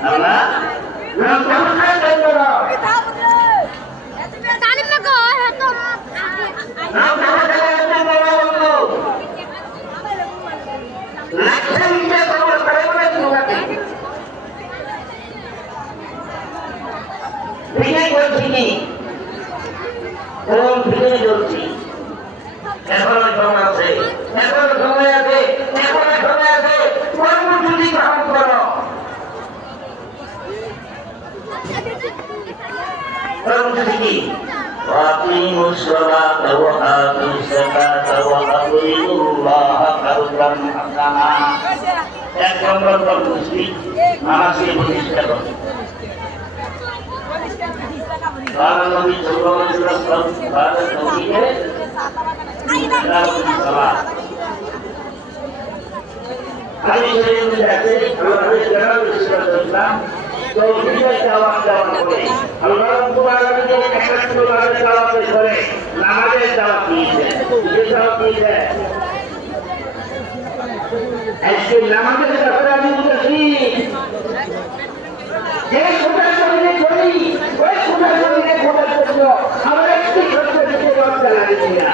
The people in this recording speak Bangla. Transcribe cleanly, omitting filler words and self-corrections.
Allah وأقيموا الصلاة وآتوا الزكاة وأقرضوا الله قرضا حسنا এক নম্বর কর্মসূচি মানুষকে প্রতিষ্ঠা করে নবী সাল্লাল্লাহু আলাইহি ওয়াসাল্লাম নবীকে হাদিস শরীফে আছে আল্লাহ সাল্লাল্লাহু তো বিজয় দাওয়াত করে আল্লাহ রাব্বুল আলামিন একমাত্র দাওয়াত করে নামাজের দাওয়াত দিয়েছে যে দাওয়াত দিয়েছে আজকে নামাজের ব্যাপারে আমি বলছি যে খোদা শরীরে করি ওই খোদা শরীরে খোদার জন্য আমরা একটু ছোট্ট ছোট্ট রব জ্বালা দিচ্ছি না